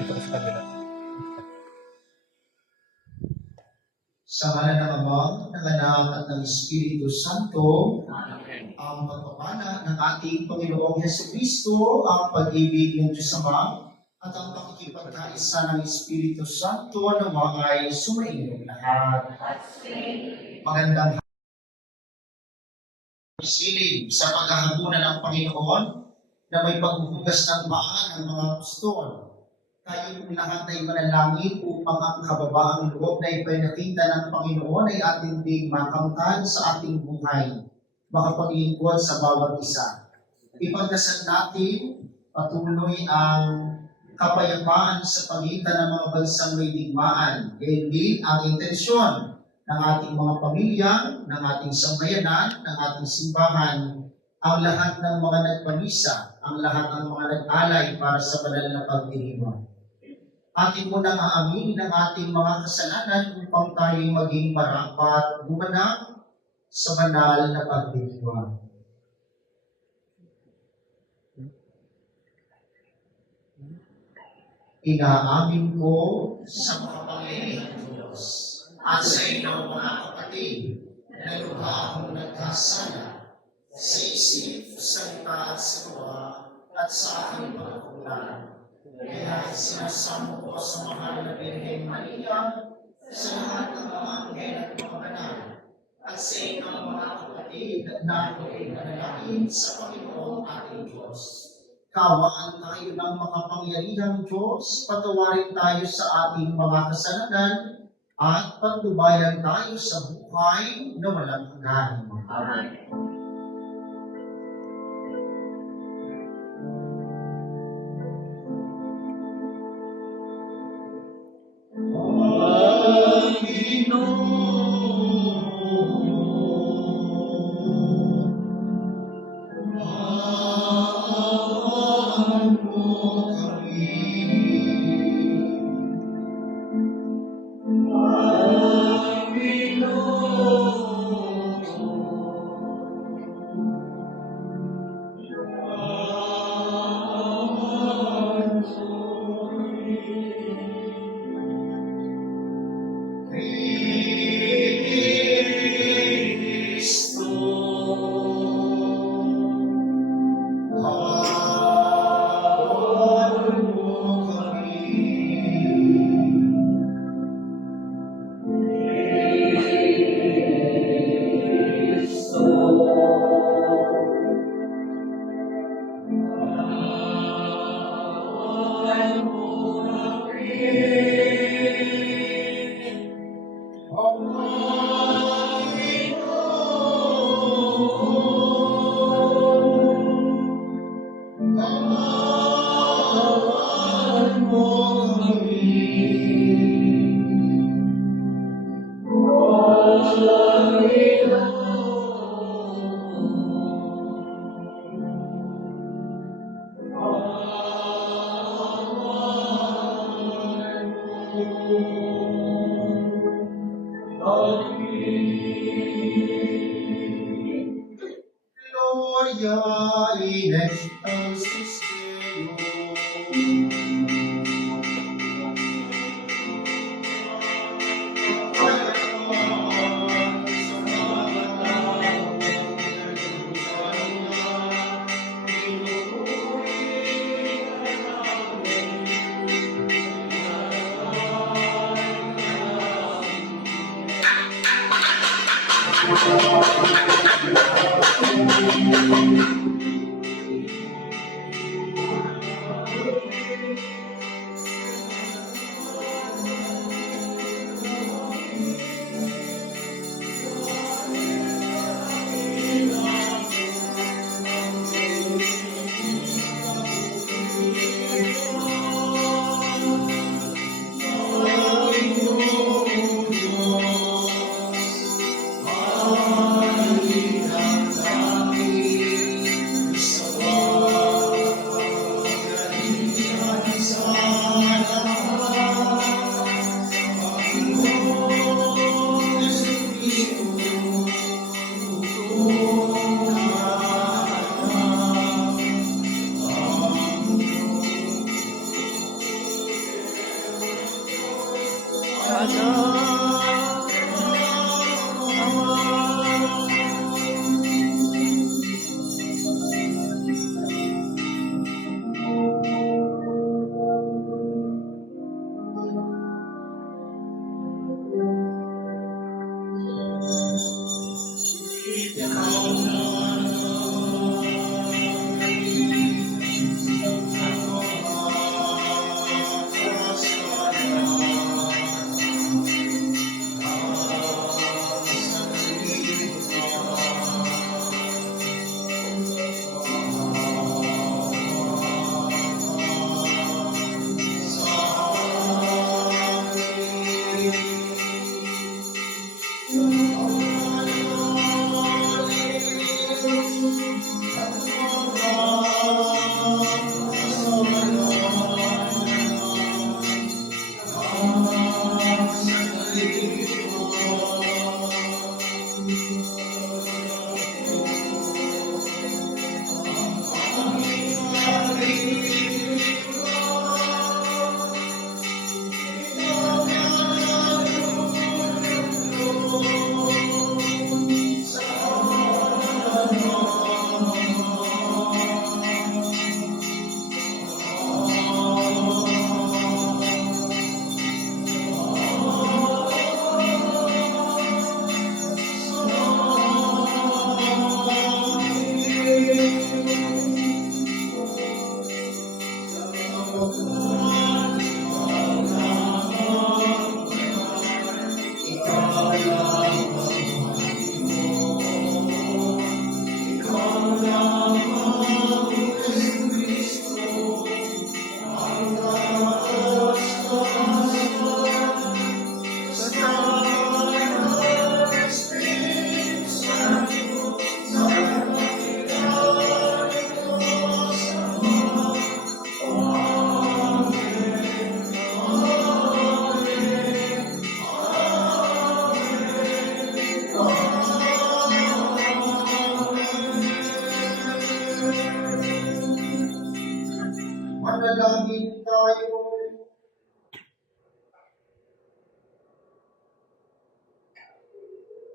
Dito ko sa kabila. Sa ngalan ng Ama, ng Anak, at ng Espiritu Santo, ang pagpapala ng ating Panginoong Jesucristo, ang pag-ibig ng Diyos Ama, at ang pakikipagkaisa ng Espiritu Santo nawa ay sumainyong lahat. Magandang siling sa paghahabunan ng Panginoon na may paghuhugas ng paa ng mga apostol. Tayo lahat ay manalangin upang ang kababaang loob na ipinakita ng Panginoon ay ating ding makamtan sa ating buhay, makapaglingkod sa bawat isa. Ipagdasal natin patuloy ang kapayapaan sa pagitan ng mga bansang may digmaan, gayon din ang intensyon ng ating mga pamilya, ng ating sambayanan, ng ating simbahan, ang lahat ng mga nagpamisa, ang lahat ng mga nag-alay para sa banal na pagdiriwang. Atin mo nang aaminin ang ating mga kasalanan upang tayo maging marapat gumanap sa banal na pagdiriwang. Inaamin ko sa makapangyarihang Diyos at sa inyong mga kapatid na lubha akong nagkasala sa isip, salita at sa gawa at sa aking pagkukulang. Kaya sinasamo ko sa mahal na Birhen Maria, sa lahat ng mga anghel at mga banal, at sa inyong mga kapatid na ako'y manalangin sa Panginoong ating Diyos. Kawaan tayo ng makapangyarihang Diyos, patawarin tayo sa ating mga kasalanan, at pagtubayan tayo sa buhay na walang hanggan. Amen. Gloria in excelsis Deo.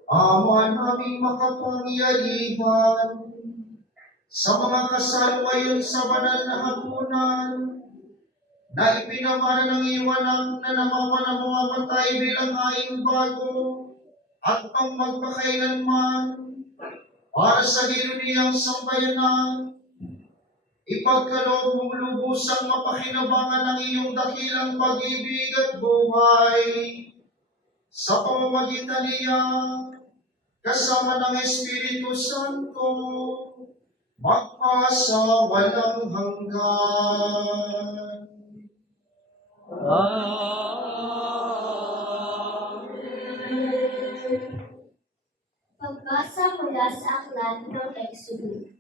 Ama naming makapangyarihan, sa mga kasal ngayon sa banal na hapunan, na ipinamana ng iwanan na namaman ang mamamatay bilang haing bago at pang magpakailanman para sa hiluniyang sambayanan, ipagkaloob mong lubusang mapakinabangan ng iyong dakilang pag-ibig at buhay sa pamamagitan niya kasama ng Espiritu Santo magpasa walang hanggan. Pagbasa mula sa aklat ng Exodus.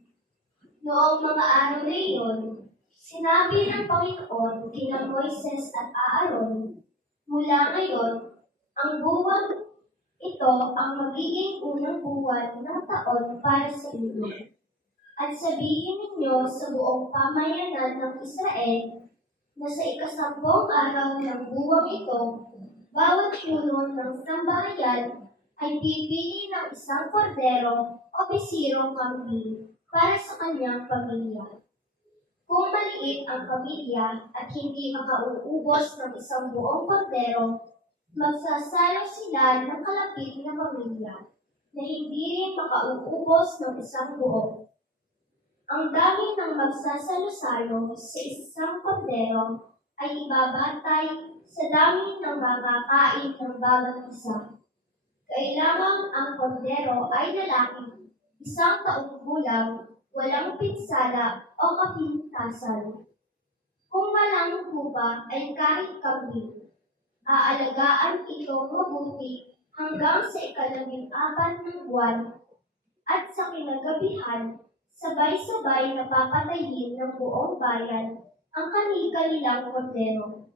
Noong mga araw na iyon, sinabi ng Panginoon kina Moises at Aaron, mula ngayon, ang buwan ito ang magiging unang buwan ng taon para sa inyo. At sabihin ninyo sa buong pamayanan ng Israel na sa ikasampung araw ng buwang ito, bawat puno ng sambahayan ay pipili ng isang kordero o bisirong kambing para sa kanyang pamilya. Kung maliit ang pamilya at hindi makauubos ng isang buong kordero, magsasalo sila ng kalapit na pamilya na hindi rin makauubos ng isang buo. Ang dami ng magsasalo-salo sa isang kordero ay ibabatay sa dami ng makakain ng bawat isa. Kailangan ang kordero ay lalaki, 1 taong gulang, walang pinsala o kapintasan. Kung walang kupa ay kahit kambing, aalagaan ito mabuti hanggang sa ika-14 ng buwan at sa kinagabihan, sabay-sabay na papatayin ng buong bayan ang kanilang kordero.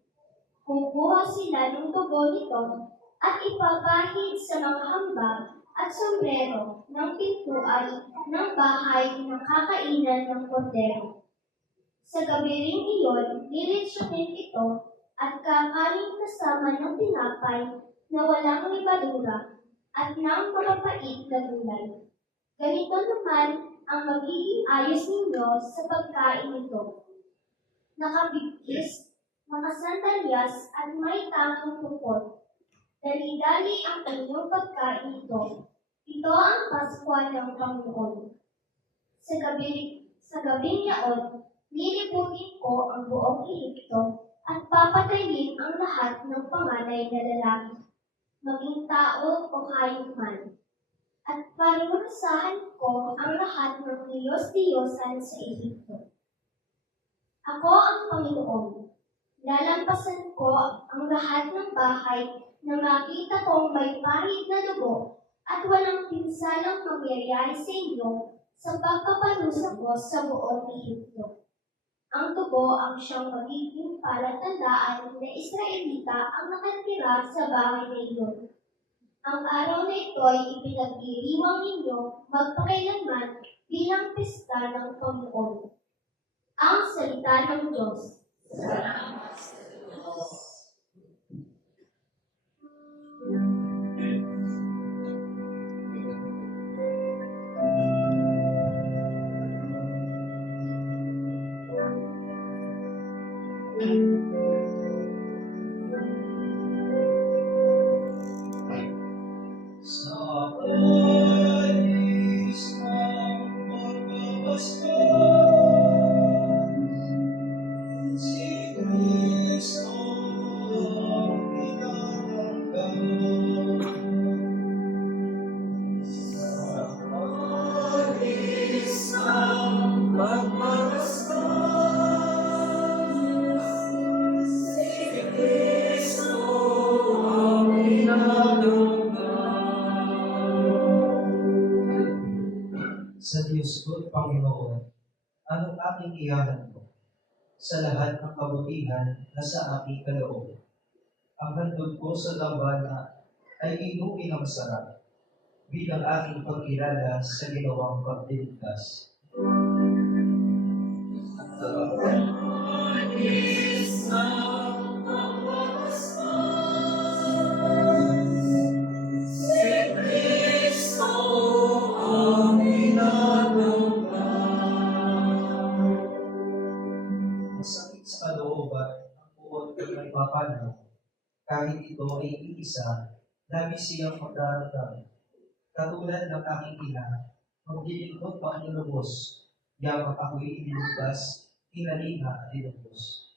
Kukuha sila ng dugo nito at ipapahid sa mga hambag at sombrero ng pintuan ng bahay ng kakainan ng kordero. Sa gabi ring iyon, lilitsunin ito at kakaling kasama ng tinapay na walang libadura at ng mapapait na gulay. Ganito naman ang magiging ayos ninyo sa pagkain nito. Nakabigkis, nakasandalyas at may tamang tupot. Dali-dali ang inyong pagkain nito. Ito ang Pasko ng Panginoon. Sa gabing yaon, liliputin ko ang buong Ehipto at papatayin ang lahat ng panganay na lalaki, maging tao o hayop man. At parurusahan ko ang lahat ng Diyos-Diyosan sa Ehipto. Ako ang Panginoon. Lalampasan ko ang lahat ng bahay na makita kong may pahid na dugo at walang pinsalang mangyayari sa inyo sa pagpaparusa ko sa buong Ehipto. Ang dugo ang siyang magiging palatandaan na Israelita ang nakatira sa bahay na iyon. Ang araw na ito ay ipinagdiriwang ninyo magpakailanman bilang pista ng Panginoon. Ang salita ng Diyos. Sa Diyos ko't Panginoon, anong aking ihahandog sa lahat ng kabutihan na sa aking kaloob? Ang handog ko sa dambana ay inumin ang sarap bilang aking pagkilala sa ginawang pagdiligtas. siyang ipapanaw, kahit ito ay iisa, labis siyang magdaragdag. Katulad ng aking ina, maglilingkod pa ang lubos, yaman ako'y iniligtas, inalinga at inubos.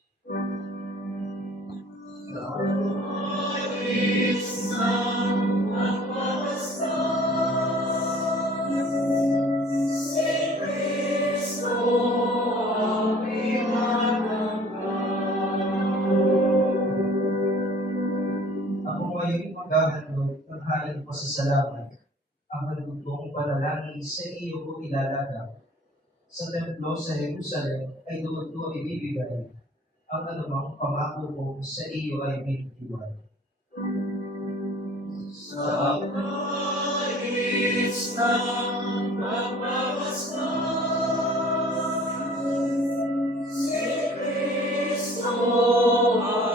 Ako ngayon maghahandog ng hain ko sa salamat. Ang handog kong panalangin sa iyo ko ilalagak. Sa templo sa Jerusalem ay doon ko ibibigay. Ang anumang pangako ko sa iyo ay may tiwala. Sa kais ng magpapasmas, si Kristo ang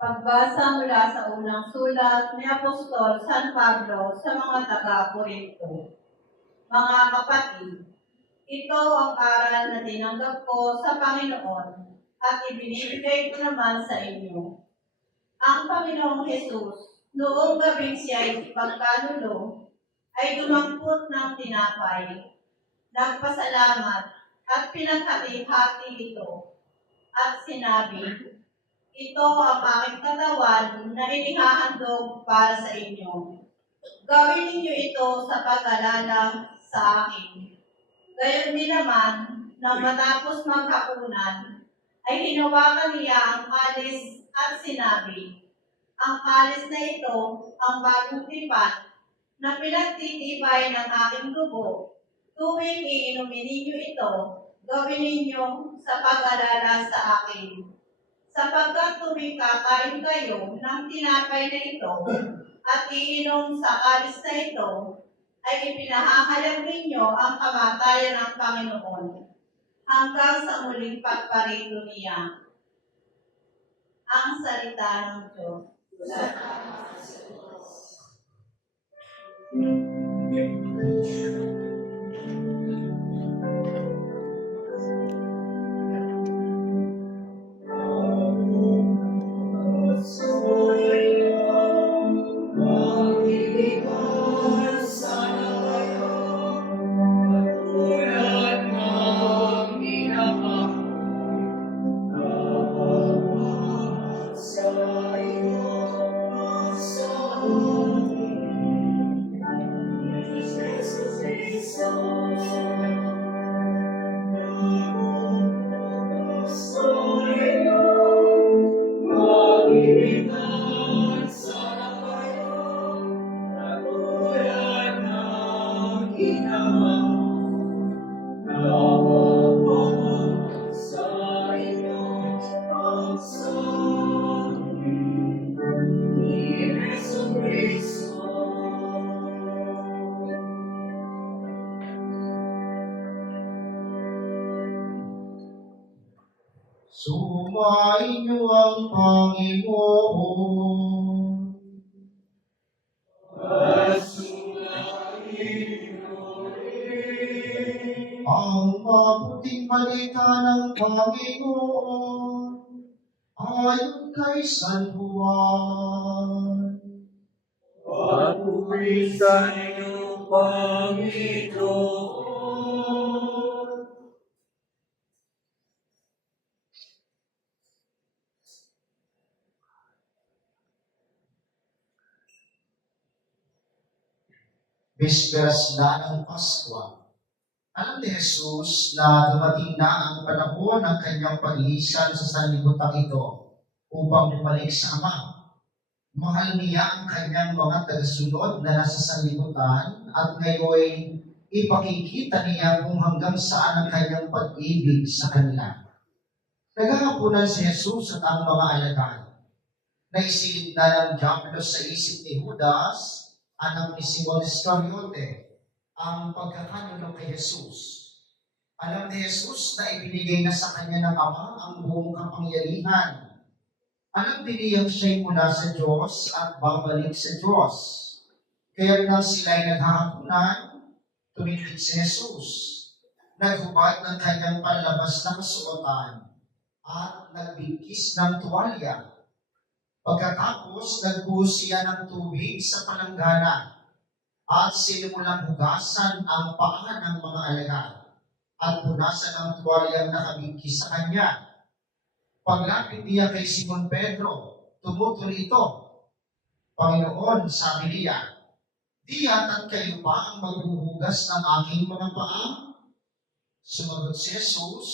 Pagbasa mula sa unang sulat ni Apostol San Pablo sa mga taga-Korinto. Mga kapatid, ito ang aral na tinanggap ko sa Panginoon at ibinibigay ko naman sa inyo. Ang Panginoong Hesus, noong gabing siya'y ipagkalulong, ay dumampot ng tinapay, nagpasalamat at pinaghati-hati ito, at sinabi, ito ang aking katawan na inihahandog para sa inyo. Gawin ninyo ito sa pag-alala sa akin. Gayon din naman, nang matapos maghapunan, ay hinawakan niya ang kalis at sinabi, ang kalis na ito ang bagong tipan na pinagtitibay ng aking dugo. Tuwing iinumin ninyo ito, gawin ninyo sa pag-alala sa akin. Sapagkat tuwing kakain kayo ng tinapay na ito at iinom sa kalis na ito, ay ipinahahayag ninyo ang kamatayan ng Panginoon hanggang sa muling pagparito niya. Ang salita ng Diyos. Sumain niyo ang Panginoon. Ang mabuting balita ng Panginoon ayon kay San Juan. Papuri sa iyo, Panginoon. Bisperas na ng Paskwa. Alam ni Jesus na dumating na ang panahon ng kanyang paglisan sa sanlibutan ito upang bumalik sa Ama. Mahal niya ang kanyang mga tagasunod na nasa sanlibutan at ngayon ipakikita niya kung hanggang saan ang kanyang pag-ibig sa kanila. Naghahapunan si Jesus at ang mga alagad. Naisilip na ng Diablo sa isip ni Judas, anak ni Simon Iscariote, ang pagkakanulo kay Jesus. Alam ni Jesus na ibinigay na sa kanya ng Ama ang buong kapangyarihan. Alam din niyang siya'y mula sa Diyos at babalik sa Diyos. Kaya nang sila'y naghahapunan, tumindig si Jesus. Naghubad ng kanyang panlabas na kasuotan at nagbigkis ng tuwalya. Pagkatapos, nagbuhos siya ng tubig sa palanggana at sinimulang hugasan ang paa ng mga alagad at punasan ang tuwalyang nakabigkis sa kanya. Paglapit niya kay Simon Pedro, tumutuloy ito. Panginoon, sabi niya, di yata't kayo ba ang maghuhugas ng aking mga paa? Sumagot si Jesus,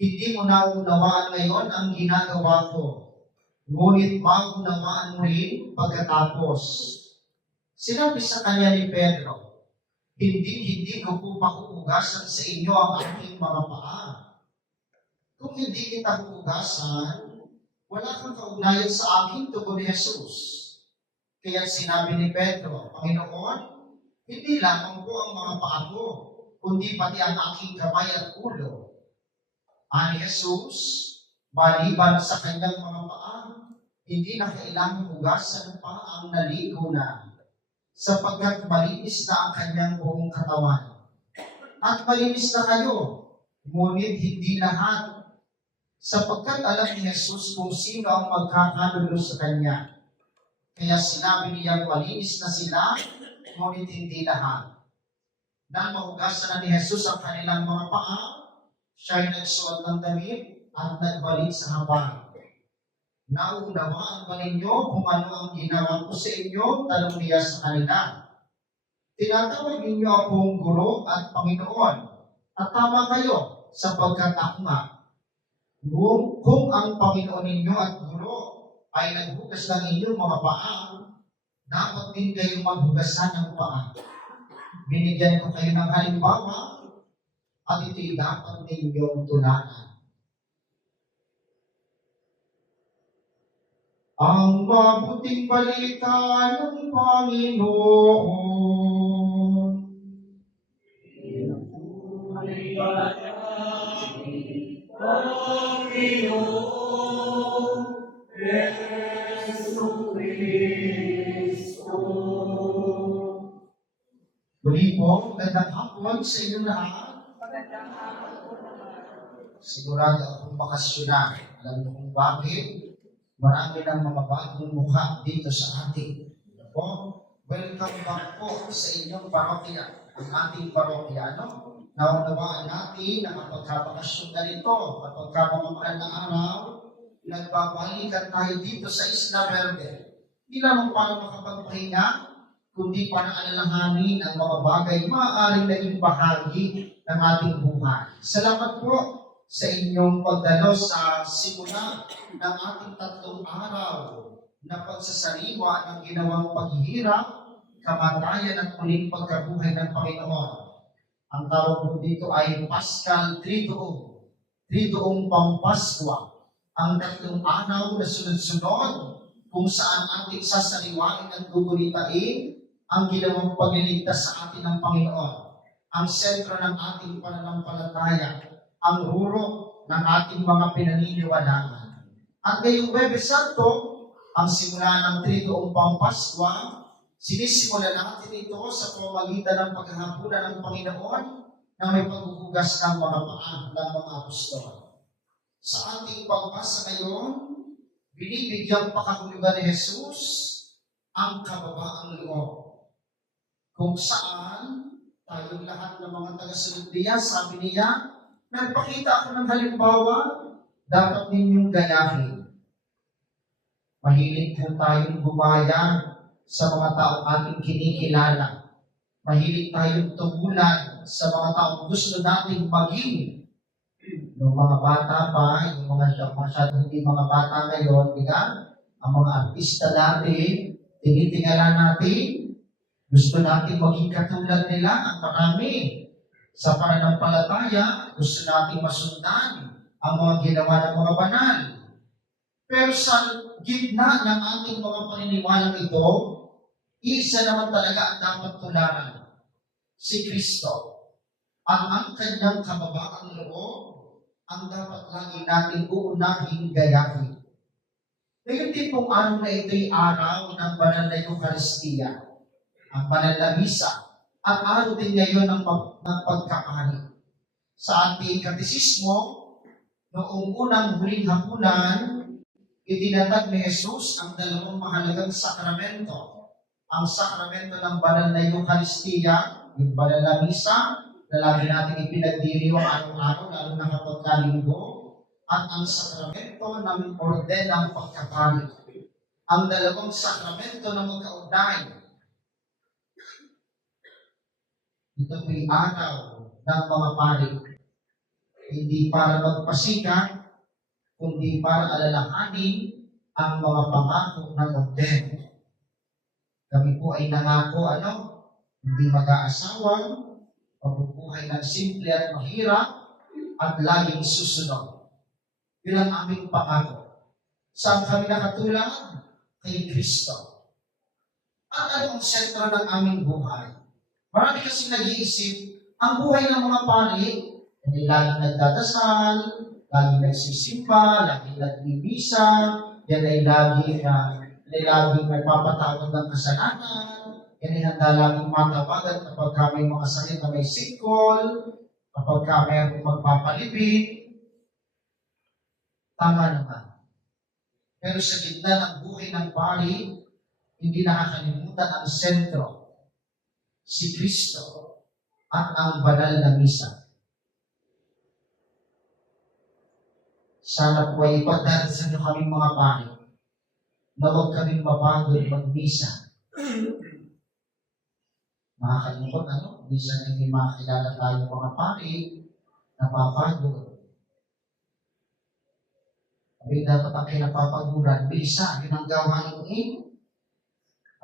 hindi mo naunawaan ngayon ang ginagawa ko, ngunit maunawaan mo rin pagkatapos. Sinabi sa kanya ni Pedro, hindi ko po pahuhugasan sa inyo ang aking mga paa. Kung hindi kita huhugasan, wala kang kaugnayan sa akin, tugon ni Jesus. Kaya sinabi ni Pedro, Panginoon, hindi lamang po ang mga paa ko, kundi pati ang aking kamay at ulo. Ani Jesus, maliban sa kanyang mga paa, hindi na kailangang hugasan pa ang naligo na, sapagkat malinis na ang kanyang buong katawan. At malinis na kayo, ngunit hindi lahat, sapagkat alam ni Jesus kung sino ang magkakanulo sa kanya. Kaya sinabi niyang malinis na sila, ngunit hindi lahat. Nang mahugasan na ni Jesus ang kanilang mga paa, siya'y nagsuot ng damit at nagbalik sa habang. Naunawaan ba ninyo kung ano ang ginawa ko sa inyo? Tanong niya sa kanila. Tinatawag ninyo akong guro at Panginoon, at tama kayo sapagkat ako nga. Kung ang Panginoon ninyo at guro ay naghugas ng inyong mga paa, dapat din kayong maghugasan ng paa. Binigyan ko kayo ng halimbawa at ito'y dapat ninyong tularan. Ang mabuting balita ng Panginoon. Muli po, magandang hapon sa inyong lahat. Sigurado akong bakasyonan. Alam niyo kung bakit? Marami ng mga bagong mukha dito sa atin. Po, welcome back po sa inyong parokya. Ang ating parokya, no? Naunawaan natin na kapag bakasyon na ito, kapag mga mahal na araw, nagbabalikan tayo dito sa Isla Verde. Hindi lamang para makapagpahinga, kundi para alalahanin ang mga bagay maaaring naging bahagi ng ating buhay. Salamat po sa inyong pagdalo sa simula ng ating 3 araw na pagsasariwa ng ginawang paghihirap, kamatayan at muling pagkabuhay ng Panginoon. Ang tawag po dito ay Paschal Triduum, Triduum Pampaskwa, ang 3 araw na sunod-sunod kung saan ating sasariwain at gugulitain ang ginawang pagliligtas sa atin ng Panginoon, ang sentro ng ating pananampalataya, ang ruro ng ating mga pinaniniwalaan. At ngayong Huwebes Santo, ang simula ng Triduum Pampaskwa, sinisimula natin ito sa pamamagitan ng paghahapunan ng Panginoon na may paghuhugas ng mga paa ng mga apostol. Sa ating pagbasa ngayon, binibigyang pakahulugan ni Jesus ang kababaang loob. Kung saan tayong lahat ng mga tagasunod niya, sabi niya, nagpakita ako ng halimbawa, dapat ninyong gayahin. Mahilig po tayong gumaya sa mga taong ating kinikilala. Mahilig tayong tumulan sa mga taong gusto nating maging. Yung mga bata pa, yung mga masyadong hindi mga bata ngayon, ang mga artista natin, tinitingala natin, gusto natin maging katulad nila, ang marami. Sa pananampalataya, gusto natin masundan ang mga ginawa ng mga banal. Pero sa gitna ng ating mga paniniwalang ito, isa naman talaga ang dapat tularan, si Kristo. Ang kanyang kababaang loob, ang dapat lagi natin uunahin gayahin. Ngayon din pong araw na ito'y araw ng banal na Eucharistia. ang banal na misa, ang araw din ngayon ng pagkapari. Sa ating katisismo, noong unang huling hapunan, itinatag ni Jesus ang dalawang mahalagang sakramento. Ang sakramento ng banal na Eucharistia, yung banal na misa, na lagi natin ipinagdiriwang araw-araw, lalo na kapag kalinggo, at ang sakramento ng orden ng pagkapari. Ang dalawang sakramento na magkaugnay. Ito po'y araw ng mga pari. Hindi para magpasikat, kundi para alalahanin ang mga pangako ng orden. Kami po ay nangako, hindi mag-aasawa, mabubuhay ng simple at mahirap, at laging susunod. Yun ang aming pangako. Saan kami nakatulad? Kay Kristo. At ano ang sentro ng aming buhay? Marami kasi nag-iisip, ang buhay ng mga pari, ay laging nagdadasal, laging nagsisimba, laging nagbibisa, yan ay laging nagpapatawad ng kasalanan, yan ay handa laging matawagan kapag kami mga sakit na may sikol, kapag kami magpapalibig. Tama naman. Pero sa gitna ng buhay ng pari, hindi nakakalimutan ang sentro, si Kristo at ang banal na misa. Sana po ay ipagdarasal niyo kaming mga pari na huwag kaming mapagod mag-misa. Makakalungkot, minsan hindi makakilala tayo mga pari na mapagod. Sabi, dapat ang kinapapaguran, bisa, yun ang gawain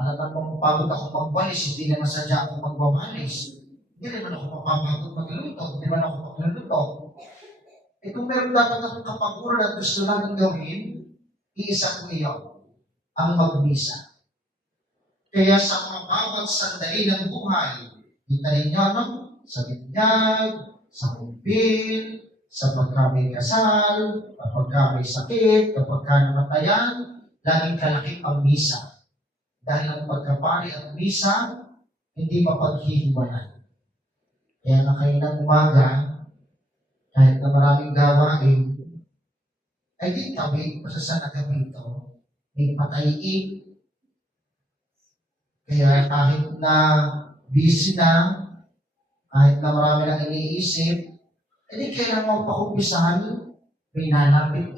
Alam mo, mapagod ako magwalis, hindi naman sadya ako magwawalis. Hindi naman ako mapapagod magluluto, hindi naman ako magluluto. Kung meron dapat akong kapaguran at gusto namin gawin, iisa ko iyon, ang magmisa. Kaya sa mga bawat sandali ng buhay, kita ninyo, sa binyag, sa kumpil, sa pagkamay kasal, kapag kamay sakit, kapag namatayan, laging kalakip ang misa. Dahil ang pagkapari at misa, hindi mapaghihiwalay. Kaya na kayo ng umaga, kahit na maraming gawain, ay di kami, basta na kami ito, may patayin. Kaya kahit na busy na, kahit na marami nang iniisip, hindi kailangan mo pakumpisahan, may nalapit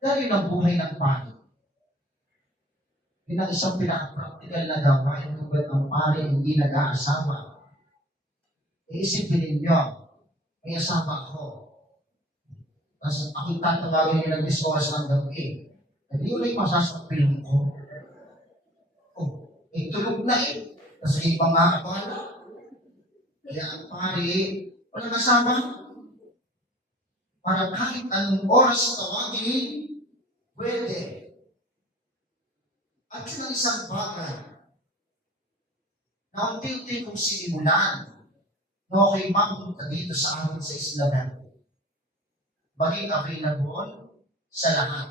dahil ang buhay ng pari. Yun ang isang pinaka-practical na gawain kung ba't ang pari hindi nag-aasawa. Iisipin ninyo, may asawa ako. Tapos ako'y tatawagin nyo ng 10 oras ng gabi. Hindi ulit masasapilin ko. Tulog na Tapos ibang nga ako Kaya ang pari, walang kasama. Para kahit anong oras tawagin, pwede. At yun ang isang bagay na unti-unti kong sinimulan na okay mapunta dito sa amin sa Islam. Maging available sa lahat.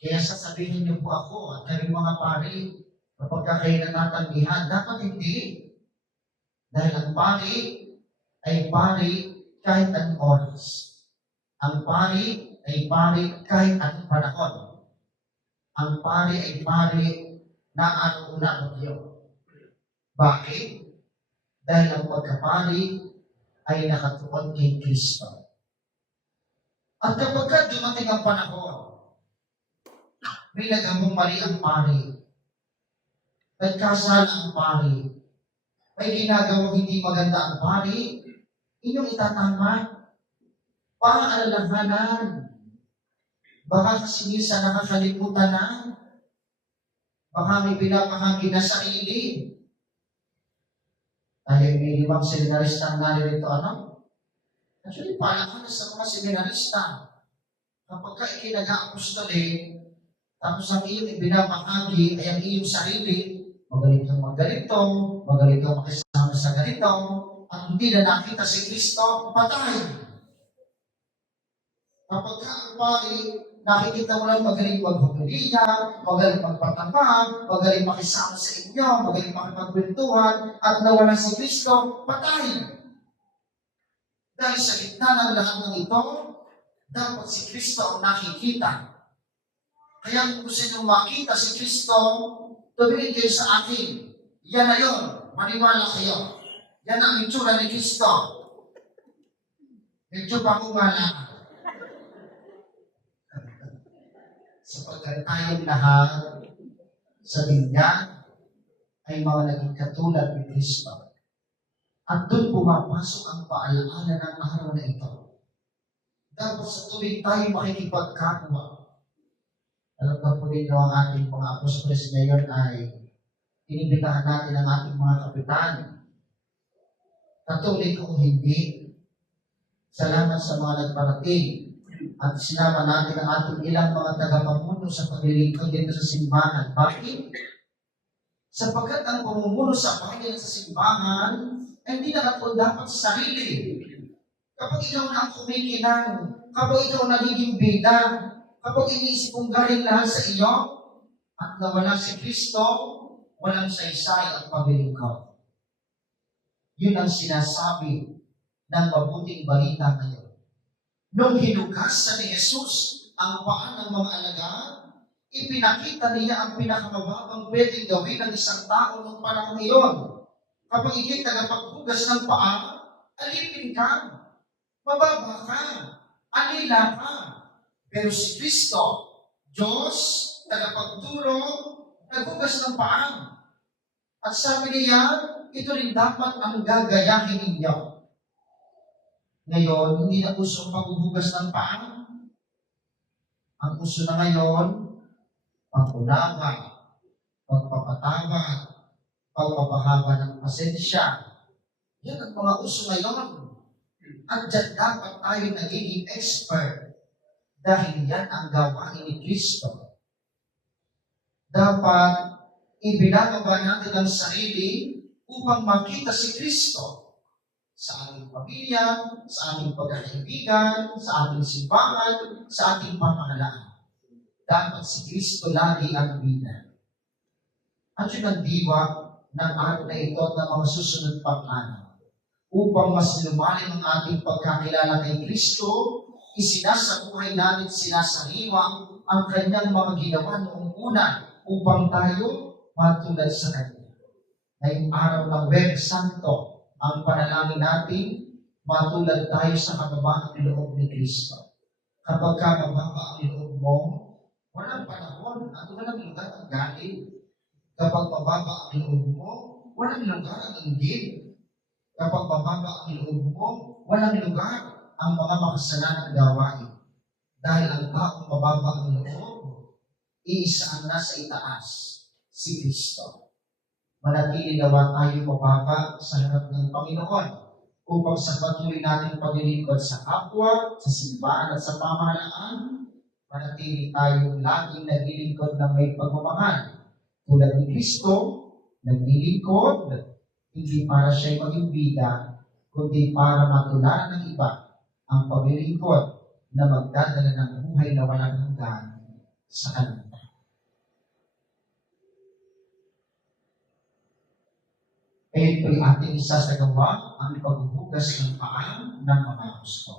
Kaya sasabihin niyo po ako at kami mga pari, kapag kayo natatanggihan, dapat hindi. Dahil ang pari ay pari kahit anong oras. Ang pari ay pari kahit anong panahon. Ang pari ay pari na ano-una bagyo. Bakit? Dahil ang pagkapari ay nakatuon kay Kristo. At kapag dumating ang panahon, may nagamong mali ang pari, nagkasala ang pari, may ginagawang hindi maganda ang pari, inyong itatama, paalalahanan. Baka kasi minsan nakakalimutan na, baka may pinapahagi na sarili. Dahil may 5 seminarista ang naririto, Actually, paalala sa mga seminarista, kapag ka ikinag-aapostolate, tapos ang iyong ibinabahagi ay ang iyong sarili, magaling kang magganito, magaling kang makisama sa ganito, at hindi na nakita si Kristo, patay. Kapag ka ang pari, nakikita mo lang magaling maghuhuliya, magaling magpatamag, magaling makisama sa inyo, magaling makipagkwentuhan, at nawala si Kristo, patay. Dahil sa gitna ng lahat ng ito, dapat si Kristo ang nakikita. Kaya kung gusto nyo makita si Kristo, tumingin kayo sa akin. Yan na yun. Maniwala kayo. Yan ang itsura ni Kristo. Medyo pangungala. Sapagkat tayong lahat sa Biblia ay mga naging katulad ni Kristo. At doon pumapasok ang paalaala ng araw na ito. Dapat sa tuwing tayo makikipagkapwa, alam ba po ninyo ang ating mga apostoles ngayon ay inibitahan natin ang ating mga kapitan. Katolik o hindi, salamat sa mga nagparating at sinama natin ang ating ilang mga tagapamuno sa paglilingkod dito sa simbahan. Bakit? Sapagkat ang pamumuno sa bayan sa simbahan ay hindi nakatuon dapat sa sarili. Kapag ikaw na ang kumikinang, kapag ikaw nagiging bida, kapag iniisip kong galing lahat sa iyo, at nawala si Kristo, walang saysay ang paglilingkod. Yun ang sinasabi ng mabuting balita ngayon. Nung hinugasan ni Jesus ang paa ng mga alagad, ipinakita niya ang pinakamababang pwedeng gawin ng isang tao ng panahon ngayon. Kapag ikit tagapaghugas ng paa, alipin ka, mababa ka, alila ka. Pero si Kristo, Diyos, tagapagturo, naghugas ng paa. At sabi niya, ito rin dapat ang gagayahin ninyo. Ngayon, hindi na uso ang paghuhugas ng paa. Ang uso na ngayon, pag-unawa, pagpapatawad, pagpapahaba ng pasensya. Yan ang mga uso ngayon. At dyan dapat tayo nagiging expert dahil yan ang gawain ni Kristo. Dapat ibinababa natin ang sarili upang makita si Kristo sa ating pamilya, sa ating pagkakaibigan, sa ating simbahan, sa ating pamahalaan. Dapat si Kristo lagi ang bida. At yun ang diwa ng araw na ito at ng mga susunod pang araw. Upang mas lumalim ang ating pagkakilala kay Kristo, isinasabuhay natin sinasariwa ang kanyang mga ginawa noong una upang tayo matulad sa kanya. Ngayong araw ng Web Santo, ang panalangin natin, matulad tayo sa kababaang loob ni Kristo. Kapag mababa ang loob mo, walang panahon at walang lugar ang galing. Kapag mababa ang loob mo, walang lugar ang inggit. Kapag mababa ang loob mo, walang lugar ang mga makasalanang gawain. Dahil ang taong mababa ang loob, iisa ang nasa itaas, si Kristo. Manatili nawa tayo mababa sa harap ng Panginoon upang sa patuloy natin paglilingkod sa kapwa, sa simbahan at sa pamahalaan, manatili tayong laging naglilingkod ng may pagmamahal. Tulad ni Kristo, naglilingkod, hindi para siya'y maging bida, kundi para matularan ng iba ang paglilingkod na magdadala ng buhay na walang hanggan sa kanila. Ito ay ating isasagawa ang paghuhugas ng paa ng mga apostol.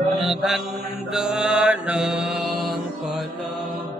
Maganda ng pala